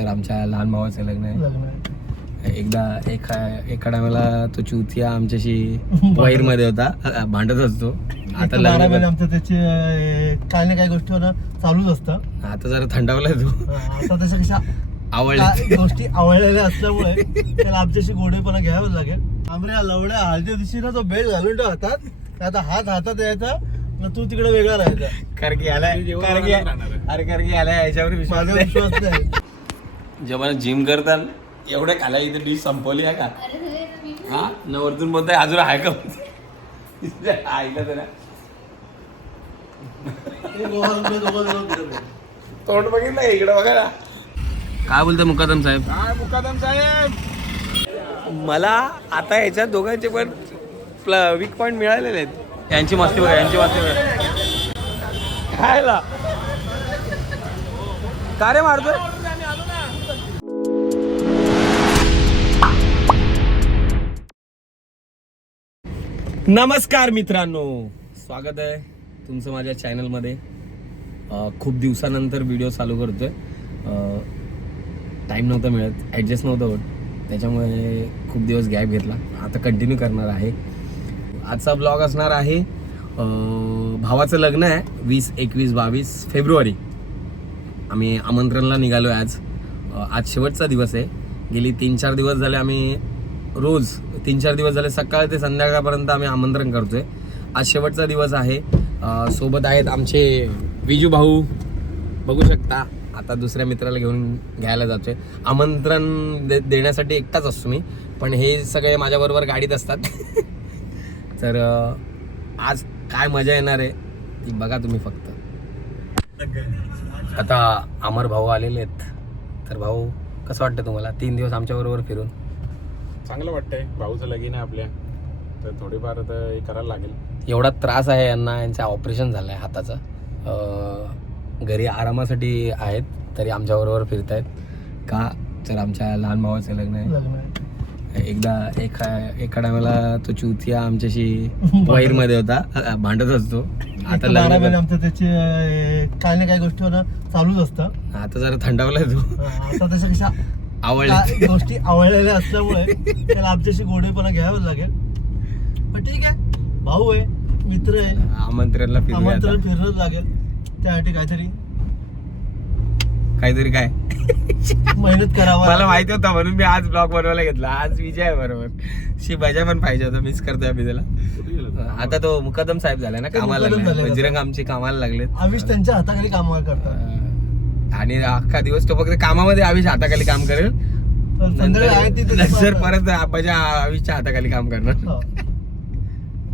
तर आमच्या लहान भावाचं लग्न आहे. एकदा एका टायमाला तो चुतिया आमच्याशी वाईर मध्ये होता, भांडत असतो. आता लग्न आमचं त्याची काय ना काय गोष्टी चालूच असतं. आता जरा थंडावलाय तो. आता तसं कशा आवडल्या गोष्टी आवडलेल्या असल्यामुळे त्याला आमच्याशी गोडेपणा घ्यावं लागेल. आमरे लवड्या हळदी दिवशी ना तो बेल्ट घालून ठेवतात. आता हातात यायचा तू तिकडे वेगळा राहायचा. कारण की याला याच्यावर विश्वास नाही. जेव्हा जिम करतात एवढ्या खाला इथे डिश संपवली आहे का? हा न वरतून बोलताय अजून आहे का? आईला तर तोंड बघितलं इकडे बघा ना. काय बोलतोय मुकादम साहेब? काय मुकादम साहेब, मला आता याच्यात दोघांचे पण वीक पॉइंट मिळालेले आहेत. यांची मस्ती बघा, यांची मस्ती बघा. खायला का रे मारतोय? नमस्कार मित्रांनो, स्वागत आहे तुमचं माझ्या चॅनलमध्ये. खूप दिवसानंतर व्हिडिओ चालू करतोय. टाईम नव्हता मिळत, ॲडजस्ट नव्हतं होत, त्याच्यामुळे खूप दिवस गॅप घेतला. आता कंटिन्यू करणार आहे. आजचा ब्लॉग असणार आहे भावाचं लग्न आहे 20, 21, 22 फेब्रुवारी. आम्ही आमंत्रणला निघालो आहे. आज शेवटचा दिवस आहे. गेली 3-4 दिवस झाले आम्ही रोज 3-4 दिवस झाले सकाळ ते संध्याकाळपर्यंत आम्ही आमंत्रण करतोय. आज शेवटचा दिवस आहे. सोबत आहेत आमचे विजू भाऊ, बघू शकता. आता दुसऱ्या मित्राला घेऊन घ्यायला जातोय. आमंत्रण देण्यासाठी एकटाच असतो मी, पण हे सगळे माझ्याबरोबर गाडीत असतात. तर आज काय मजा येणार आहे ती बघा तुम्ही फक्त. आता अमर भाऊ आलेले आहेत. तर भाऊ, कसं वाटतं तुम्हाला 3 दिवस आमच्याबरोबर फिरून? चांगलं वाटतंय. भाऊचं लगीन आहे आपल्या, तर थोडीफार तर हे करायला लागेल. एवढा त्रास आहे यांना, यांचं ऑपरेशन झालं आहे हाताचं. घरी आरामासाठी आहेत तरी आमच्याबरोबर फिरत आहेत का? तर आमच्या लहान भावाचं लग्न आहे. एकदा एका टायमाला तो चुतिया आमच्याशी वाईर मध्ये होता, भांडत असतो. आता लग्न आमचं त्याची काय ना काय गोष्टी चालूच असतं. आता जरा थंडावलाय तो. आता तसं कशा आवडल्या गोष्टी आवडलेल्या असल्यामुळे त्याला आमच्याशी गोडेपणा घ्यावं लागेल. पण ठीक आहे, भाऊ आहे, मित्र आहे, आमंत्रणला आमंत्रण फिरणंच लागेल. त्यासाठी काहीतरी काय मेहनत करावा. मला माहिती होतं म्हणून मी आज ब्लॉग बनवायला घेतला. आज विजय आहे बरोबर. बजा पण पाहिजे होता, मिस करतोय आम्ही त्याला. आता तो मुकादम साहेब झालाय ना, कामाला लागले. बजरंग आमचे कामाला लागलेत. आविष त्यांच्या हाताखाली काम करतात आणि अख्खा दिवस तो फक्त कामामध्ये आविष हाताखाली काम करेल. नंतर परत आविषच्या हाताखाली काम करणार.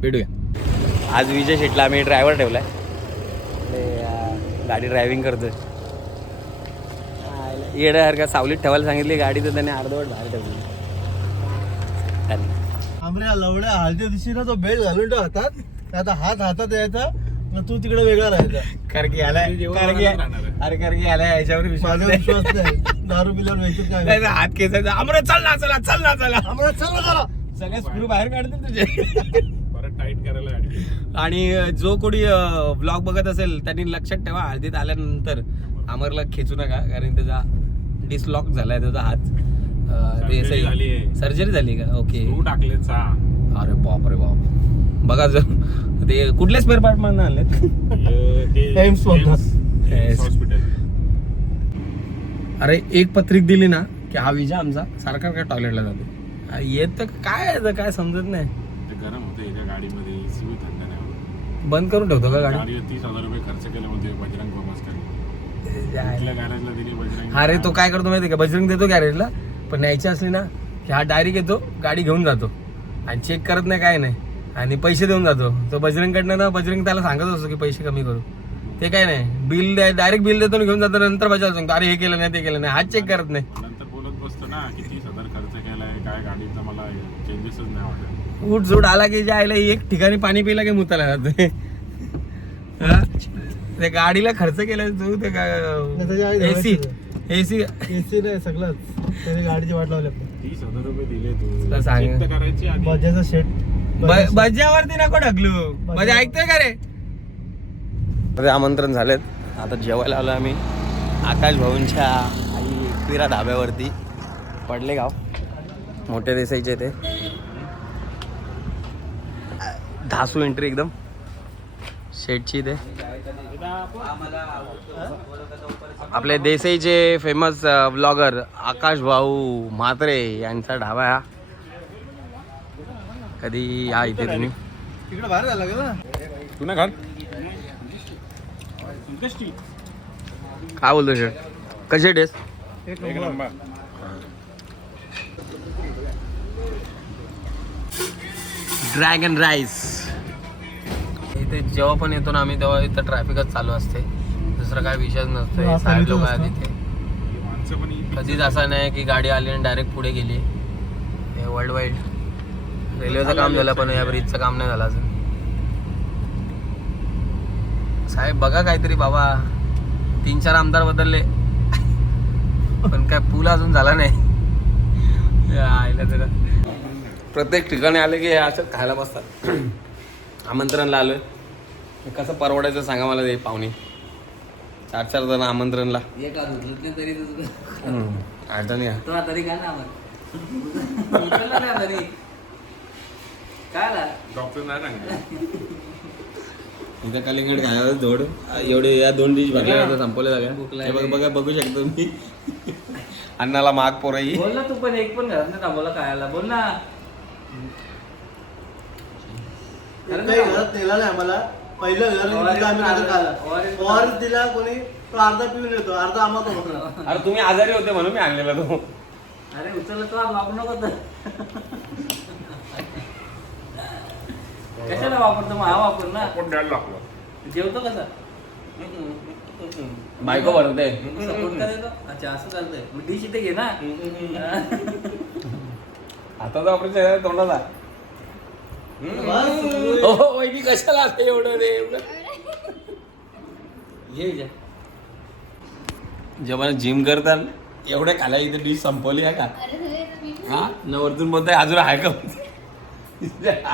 भेटूया. आज विजय शेटला आम्ही ड्रायव्हर ठेवलाय. गाडी ड्रायव्हिंग करतोय. येण्यासारखं सावलीत ठेवायला सांगितली गाडी, तर त्याने अर्धवट बाहेर ठेवली. आमरे लवड्या हळदी दिवशी ना तो बेल्ट घालून ठेवतात. आता हातात यायचा तू तिकडे वेगळा राहायचा. कारण की याला याच्यावर विश्वास नाही. दारू पिल्यावर व्हायचं काय हात खेचायचा. अमरे चल ना, चला चल ना, चला आम्हाला चला सगळे स्क्रू बाहेर काढतील तुझे. परत टाईट करायला गाडी. आणि जो कोणी ब्लॉग बघत असेल त्यांनी लक्षात ठेवा, हळदीत आल्यानंतर अमरला खेचू नका, कारण त्याचा डिसलॉक झालाय त्याचा हात. सर्जरी झाली का? ओके. टाकले 6. अरे बाप रे बाप. बघा जर ते कुठल्या स्पेअर पार्ट मधून आणले? हॉस्पिटल. अरे एक पत्रिक दिली ना की हा विजा आमचा सारखा काय टॉयलेटला जातो. येत तर काय समजत नाही. गरम होतं एका गाडीमध्ये, एसी थंड नाही. बंद करून ठेवतो का गाडी? 30,000 रुपये खर्च केले म्हणजे बजरंग गोमस्कर गॅरेजला दिली. बजरंग अरे तो काय करतो माहिती का? बजरंग देतो गॅरेजला, पण न्यायची असली ना की हा डायरेक्ट येतो, गाडी घेऊन जातो आणि चेक करत नाही, काय नाही, आणि पैसे देऊन जातो. तो बजरंगकडनं ना, बजरंग त्याला सांगत असतो की पैसे कमी करू. ते काय नाही, बिल डायरेक्ट बिल देतो, घेऊन जातो. नंतर बजावतो, सांगतो अरे हे केलं नाही, ते केलं नाही, हात चेक करत नाही. नंतर बोलत बसतो ना की 30,000 खर्च केलाय, काय गाडीचा मला चेंजेसच नाही वाटत. उठ झूट आला की जे आयला एक ठिकाणी पाणी पिला की मुताला जाते. ते गाडीला खर्च केला तू, ते एसी नाही सगळंच त्याने गाडीची वाट लावली. 30,000 रुपये दिले तुला सांग. तू करायची आणि बजाचा सेट बजावरती नको ढकलू. बजा ऐकतोय का रे? आमंत्रण झालेत. आता जेवायला आलो आम्ही. आकाश भाऊंच्या आई एकविरा धाब्यावरती पडले गाव मोठे देसाईचे ते धासू एंट्री एकदम शेटची ते आपले देसाईचे फेमस ब्लॉगर आकाश भाऊ म्हात्रे यांचा ढाबा हा कधी या इथे तुम्ही तिकडे बाहेर जायला लागेल ना तू ना घाल काय बोलतो शेट कसे टेस्ट एक एक नंबर. नंबर ड्रॅगन राईस इथे जेव्हा पण येतो ना आम्ही तेव्हा इथं ट्रॅफिकच चालू असते दुसरा काय विषयच नसतो हा, साहेब लोक सर्विस आहेत असतं. इथे माणसं पण ही कधीच असं नाही की गाडी आली आणि डायरेक्ट पुढे गेली हे वर्ल्ड वाईड रेल्वेचं काम झालं पण या ब्रिजचं काम नाही झालं अजून साहेब बघा काहीतरी बाबा 3-4 आमदार बदलले पण काय पूल अजून झाला नाही आईला जरा प्रत्येक ठिकाणी आले की हे असं खायला बसतात आमंत्रणला आलोय हे कसं परवडायचं सांगा मला ते पाहुणे 4-4 जण आमंत्रणला एक आज उचलत नाही तरी तुझं अडचण या तो तरी काय ना मग उचलला नाही तरी काय आला डॉक्टर नाही सांगितलं इथं कलिंगड खायला जोड एवढे या 2 डिश भरल्या संपवल्या भूक सगळ्या लागली. हे बघा बघू शकतो मी अन्नाला माग पोराई बोल ना तू पण एक पण घरात नाही थांबवला खायला बोल ना काही घरात नेला नाही आम्हाला पहिलं घर दिलं आम्ही नंतर खायला ओआरएस ओआरएस दिला कोणी तो अर्धा पिऊन येतो अर्धा आम्हाला तो बघणार. अरे तुम्ही आजारी होते म्हणून मी आणलेला तो अरे उचललं तो आज वापरू नको तर कशाला वापरतो मग हा वापर ना कोण द्यायला लागलं जेवतो कसा बायको भरते सपोर्ट करायचो अच्छा असं चालतंय मग डिश इथे घे ना आता तर ऑपरेशन तोंडाला बस. हो वहिनी कशाला असं एवढं रे एवढं घे जा जेव्हा जिम करतात एवढ्या खाला इथे डिश संपवली आहे का हा न वरतून बोलताय अजून आहे का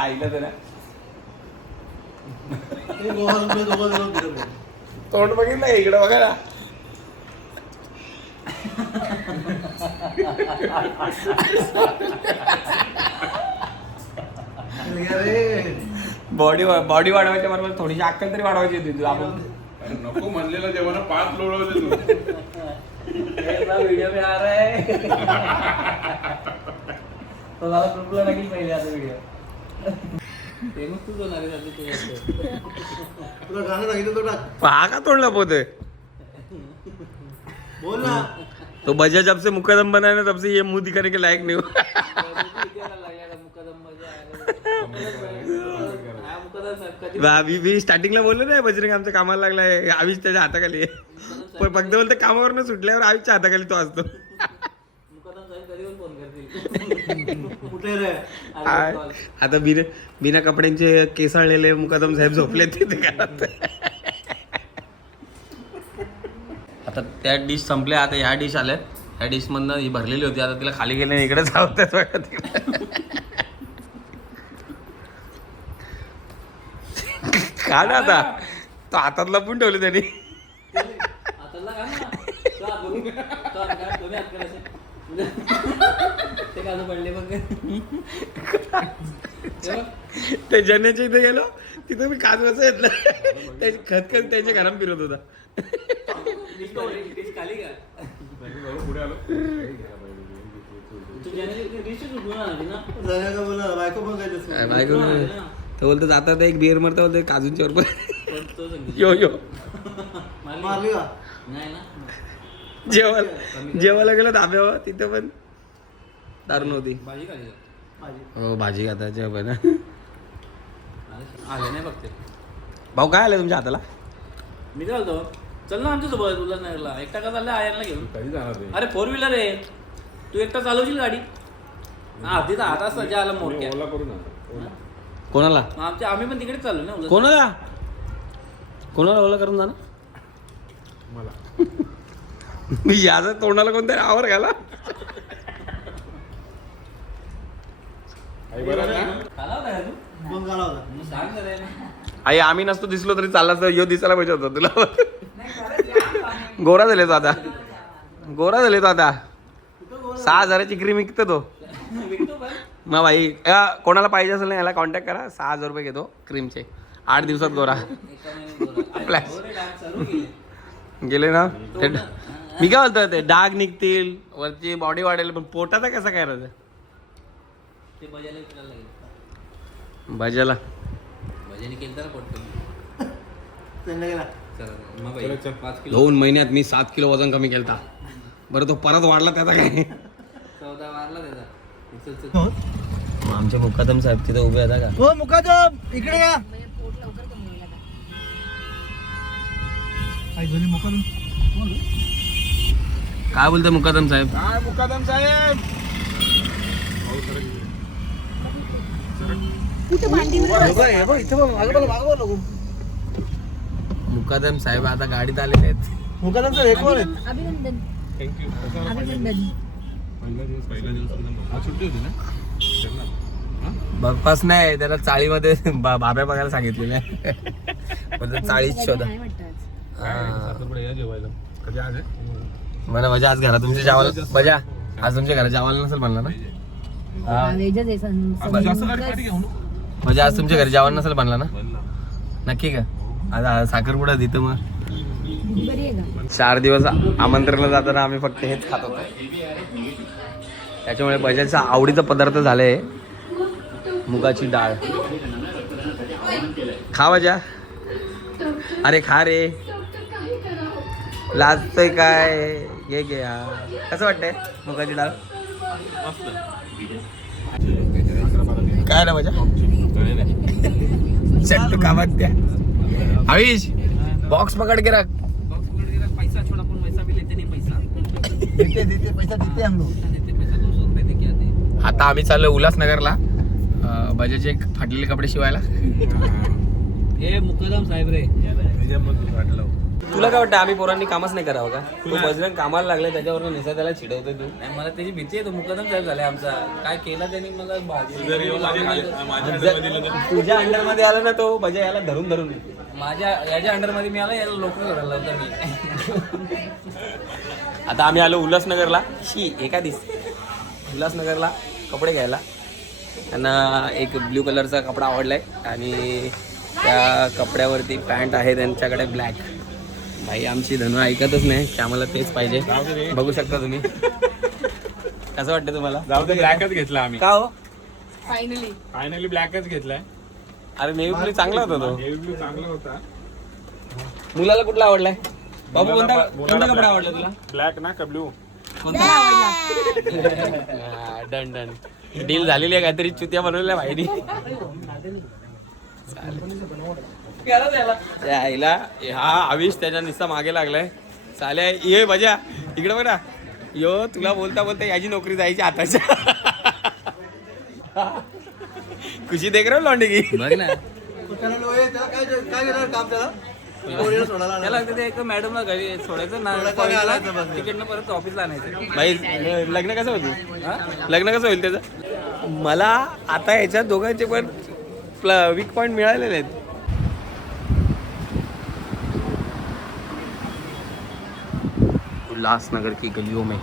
ऐकलं तर ते दोघं फिरवले. तोंड बघितलं इकडे बघा ना अरे बॉडी वाढवायच्या बरोबर थोडीशी अक्कल तरी वाढवायची होती तुला आपण अरे नको म्हणलेलं जेव्हा 5 लोळवले तू व्हिडिओ में आ रहा है तो मला प्रूफला लागेल पहिले आता व्हिडिओ ते मग तू होणार आहे तुला गाणं सांगितलं तो टाक हा का तोंडला पोते बोल ना तो बजा जब से मुकदम बना है ना तब से ये मुंह दिखाने के लायक नहीं हुआ अभी भी स्टार्टिंगला बोललो ना बजरंग आमच्या कामाला लागलाय आवीच त्याच्या हाताखाली आहे पण फक्त बोलते कामावरनं सुटल्यावर आवीच्या हाताखाली तो असतो कुठे रे आता बिना कपड्यांचे केसाळलेले मुकादम साहेब झोपले तिथे घरात आता त्या डिश संपल्या आता ह्या डिश आल्या ह्या डिश मधनं ही भरलेली होती आता तिला खाली गेले इकडे जावतात बघा तिकडे का ना आता तो हातात लपून ठेवले त्यांनी ते जन्याच्या इथे गेलो तिथं मी काजवाचं घेतलं त्याची खतखत त्याच्या घरात फिरत होता पुढे आलो जरा का बोला बायको पण काय दिसत बायको तो बोलतो जातात एक बिअर मरता बोलतो काजूंच्या वर यो यो मारली का नाही ना जेवायला गेलो धाब्यावर तिथं पण दारू नव्हती भाजी खाली माझी हो भाजी खाता जेवण आले नाही बघते भाऊ काय आलं तुमच्या हाताला मी काय बोलतो चल ना आमच्यासोबत उल्हासनगरला एकटा का चालला आयरला घेऊन कधी जाणार ते अरे 4 व्हीलर आहे तू एकटा चालवशील गाडी हा तिथं हात असता ज्या आला मोठ्या ओला करू ना कोणाला आम्ही पण तिकडे चाललो ना उल्हास कोणाला कोणाला ओला करून जाणार मला मी याचा तोंडाला कोणतरी आवर घाला आई बरं ना आला होता का तू मग आला होता मग सांग ना रे. आई आम्ही नसतो दिसलो तरी चालला तर यो दिसायला पाहिजे होता तुला नाही, खरंच यार, पाणी. गोरा झाले तो आता गोरा झाले तो आता 6,000ची क्रीम विकतो तो. मग भाई कोणाला पाहिजे असेल ना याला कॉन्टॅक्ट करा. 6,000 रुपये घेतो क्रीमचे. 8 दिवसात गोरा. गेले ना ते. मी काय बोलतो ते डाग निघतील वरची बॉडी वाढेल पण पोटाचा कसा काय राहतं ते बजायला विचारायला लागेल. भाज्याला भजनी केलं तर पडतो. त्यांना गेला. चला मग बाई, 5 किलो 2 महिन्यात मी 7 किलो वजन कमी केलता. बरं तो परत वाढला त्याचा काय 14 मारला त्याचा. चल, चल. हो आमचे मुक्कादम साहेब तिथे उभे होता का. हो, मुकादम इकडे या. काय झाली मुकादम? काय बोलतोय मुक्कादम साहेब. काय मुकादम साहेब मुक्कादम साहेब आता गाडीत आलेले आहेत. मुकादम सर हे कोण आहेत? अभिनंदन अभिनंदन. पहिला दिवस आज सुट्टी होती ना बघपास नाही त्याला चाळीमध्ये बाब्या बघायला सांगितलेलं आहे. पण तो चाळीच शोधा. काय वाटतं आज? साखरपुडा या जेवायला कधी आज आहे मला मजा आज घरात तुमच्या जेवायला मजा आज तुमच्या घरात जेवायला नसेल म्हणलं ना. वेजच आहे जास्त गाडी पाठी घेऊ ना म्हणजे आज तुमच्या घरी जेवण नसेल म्हणलं ना. नक्की का आता साखरपुडा देतो मग. बरी आहे का? 4 दिवस आमंत्रणाला जाताना आम्ही फक्त हेच खात होतो. त्याच्यामुळे बजाचा आवडीचा पदार्थ झालाय मुगाची डाळ. खा बजा. अरे खा रे. लाजतोय काय. घे घे. कसं वाटतंय मुगाची डाळ. काय ना मजा चट्टू कामात त्या. आयुष बॉक्स पकड के रख. पैसा छोड़ा पण वैसा भी लेते नहीं पैसा. देते पैसा देते हम लोग. देते पैसा 200 रुपये दे के आते. आता आम्ही चाललो उल्हासनगरला बजाचे फाटलेले कपडे शिवायला. हे मुकदम साहेब रे. तुला काय वाटतं आम्ही पोरांनी कामच नाही करावं का. तू बजरंग कामाला लागले त्याच्यावर निसा त्याला चिडवतोय तू. नाही मला त्याची भीती आहे. तो मुकदम साहेब झाले आमचा. काय केला त्यांनी मला तुझ्या अंडर मध्ये आला ना तो बजा याला धरून धरून. माझ्या याच्या अंडर मध्ये मी आला याला लोक करायला होता मी. आता आम्ही आलो उल्हासनगरला. एका दिवस उल्हासनगरला कपडे घ्यायला. त्यांना एक ब्ल्यू कलरचा कपडा आवडलाय आणि त्या कपड्यावरती पॅन्ट आहे त्यांच्याकडे ब्लॅक. भाई आमची धनु ऐकतच नाही की आम्हाला तेच पाहिजे. बघू शकता तुम्ही. कसं वाटतं तुम्हाला. जाऊ दे ब्लॅकच घेतला आम्ही. का हो फायनली ब्लॅकच घेतलाय. अरे नेव्ही ब्लू चांगला होता तो. नेव्ही ब्लू चांगला होता. मुलाला कुठला आवडलाय बाबू. कोणता कपडा आवडला तुला. ब्लॅक ना का ब्लू. Done done. डील झालेली आहे काहीतरी चुत्या बनवलेल्या भाईनी. आईला हा आविष त्याच्या निस्ता मागे लागलाय. चाले ये बजा इकडे बघा. यो तुला बोलता बोलता याची नोकरी जायची आताच्या. खुशी देख रहा लॉन्डे की. बघ ना त्याला काय घेणार काम त्याला. पोरीला सोडायला आला. त्याला ते एक मॅडमला घरी सोडायचं ना. आणायचं बस. तिकडनं परत ऑफिसला आणायचं. भाई लग्न कसं होईल. लग्न कसं होईल त्याचं. मला आता याच्यात दोघांचे पण वीक पॉइंट मिळालेले आहेत. उल्हासनगर की गलियों में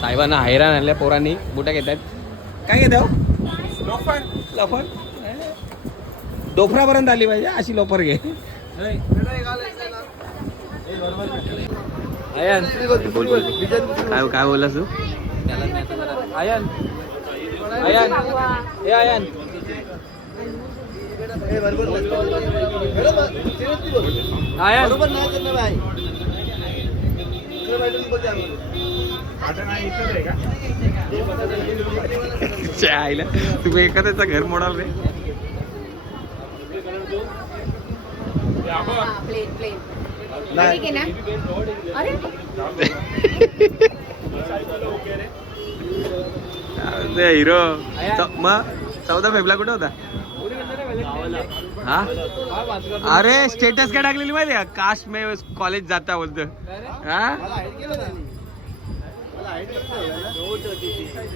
साहेबांना हैराण आणल्या पोरांनी. बुटा घेतात. काय घेत लोफर. लोफर डोफरापर्यंत आली पाहिजे अशी लोफर घे. आयन बोल बोल. काय काय बोललास तू. आयन आयन हे आयन. आयन बरोबर नाही करणार भाई. आईला तू एखाद्याचं घर मोडाल रे. प्लेन प्लेन ठीक आहे ना. अरे हिरो मग 14 फेब्रुवारी कुठे होता. हा अरे स्टेटस काय टाकलेली माहिती का. काश में कॉलेज जाता बोलतो. हा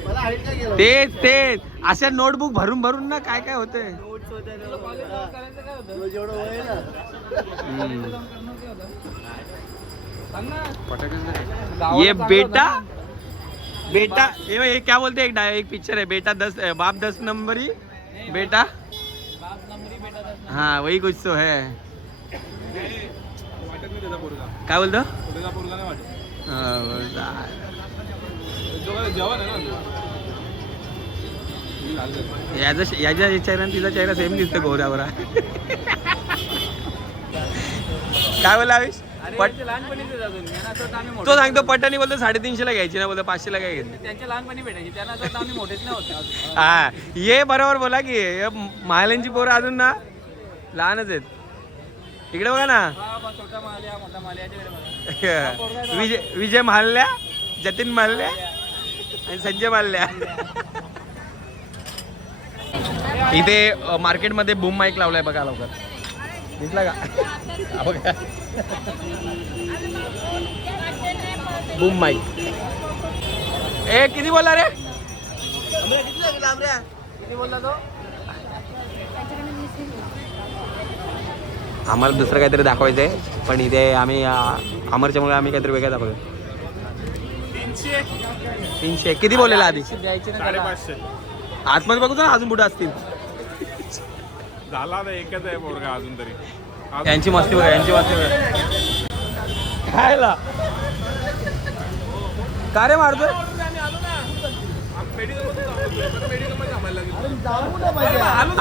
मला हाईट काय केलं तेच अशा नोटबुक भरून भरून ना काय काय होते. जेवढं वय आहे ना ये बेटा बेटा ये क्या बोलते हैं, एक पिक्चर है बेटा 10 बाप 10 नंबरी बेटा, हाँ वही कुछ तो है. काय बोलतो याच्या चेहरा तिचा चेहरा सेम दिसतो गोऱ्यावरा. काय बोला आयुष? तो सांगतो पटानी बोलतो 350 ला घ्यायची ना, बोलतो 500 ला काय घेतली. त्यांच्या लहानपणी भेटायची, त्यांना असं आम्ही मोठेच नाही होते. हा ये बरोबर बोला की महाल्यांची पोरं अजून ना लहानच आहेत. इकडे बघा ना, छोटा माल्या मोठा माल्या, विजय माल्ल्या, जतीन माल्ल्या आणि संजय माल्ल्या. इथे मार्केटमध्ये बूम माईक लावलाय बघा, लवकर दिसला का? बघा बूम माईक. ए किती बोलला रे? किती बोलला तो? आम्हाला दुसरं काहीतरी दाखवायचं आहे, पण इथे आम्ही अमरच्यामुळे आम्ही काहीतरी वेगळं दाखवतो. 300 किती बोललेला आधी? द्यायचे ना 550 आतमध्ये बघतो ना, अजून कुठं असतील. झाला तर एकच आहे पोरगा अजून तरी. यांची मस्ती बघा, यांची मस्ती बघा. खायला का रे मारतोय?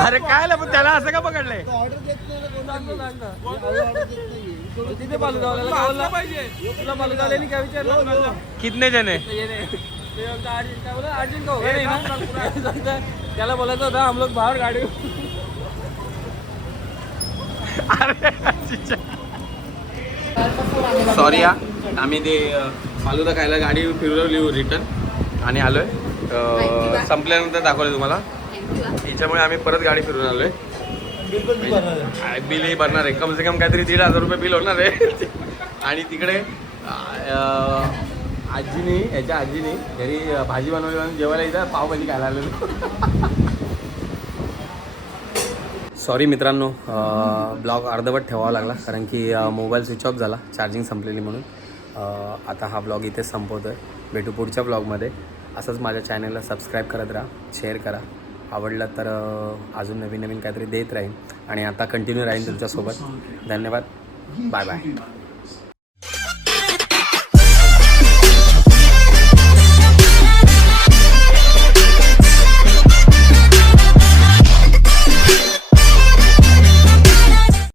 अरे काय पण त्याला असं का पकडलंय? ऑर्डर देत तिथे बालूगावला पाहिजे, तुला बालूगावल्याने काय विचारलं? कितने जने? अर्जुन का होगा नहीं ना, त्याला बोलायचं होतं हम लोग बाहेर गाडी. सॉरी हा, आम्ही ते फालुदा खायला गाडी फिरवली रिटर्न आणि आलोय. संपल्यानंतर दाखवलं तुम्हाला. याच्यामुळे आम्ही परत गाडी फिरून आलोय. बिलही भरणार आहे, कम से कम काहीतरी 1,500 रुपये बिल होणार आहे. आणि तिकडे याच्या आजीने घरी भाजी बनवली आणि जेवायला इथं पावभाजी खायला आलेलो. सॉरी मित्रांनो, ब्लॉग अर्धवट ठेवावा लागला कारण की मोबाईल स्विच ऑफ झाला, चार्जिंग संपलेली म्हणून. आता हा ब्लॉग इथेच संपवतो आहे. भेटू पुढच्या ब्लॉगमध्ये. असंच माझ्या चॅनलला सबस्क्राईब करत राहा, शेअर करा. आवडलं तर अजून नवीन नवीन काहीतरी देत राहीन आणि आता कंटिन्यू राहीन तुमच्यासोबत. धन्यवाद, बाय बाय.